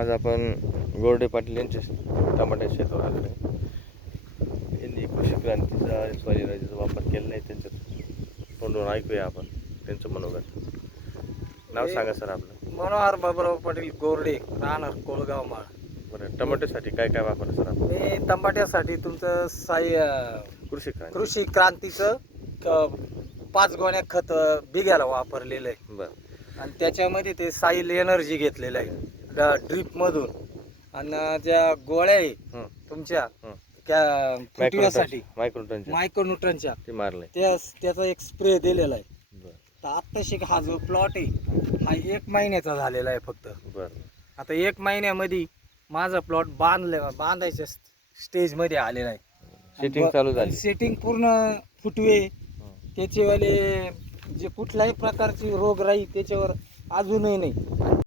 आज आपण गोरडे पाटील यांच्या टमाट्या शेतावर आलेलो आहे. यांनी कृषी क्रांतीचा स्वराज्याचा वापर केलेला आहे. त्यांच्या तोंडून ऐकूया आपण त्यांचं मनोगत. नाव सांगा सर आपलं. मनोहर बाबूराव पाटील गोरडे, राहणार कोळगाव माळ. बरं, टमाट्यासाठी काय काय वापरलं सर आपण? मी टमाट्यासाठी तुमचं कृषी क्रांती. कृषी क्रांतीचं 5 गोण्या खत बिघ्याला वापरलेलं आहे. बरं. आणि त्याच्यामध्ये ते साईल एनर्जी घेतलेलं आहे ड्रीप मधून. आणि ज्या गोळ्या आहे तुमच्या त्या फुटव्यासाठी मायक्रोन्यूट्रनच्या ते मारलंय. त्याचा एक स्प्रे दिलेला आहे. बरं तर आत्ताशी हा जो प्लॉट आहे हा 1 महिन्याचा झालेला आहे फक्त. बरं. आता 1 महिन्यामध्ये माझा प्लॉट बांधायच्या स्टेजमध्ये आलेला आहे. सेटिंग चालू झाली. सेटिंग पूर्ण फुटवे त्याचेवाले जे कुठल्याही प्रकारची रोगराई त्याच्यावर अजूनही नाही.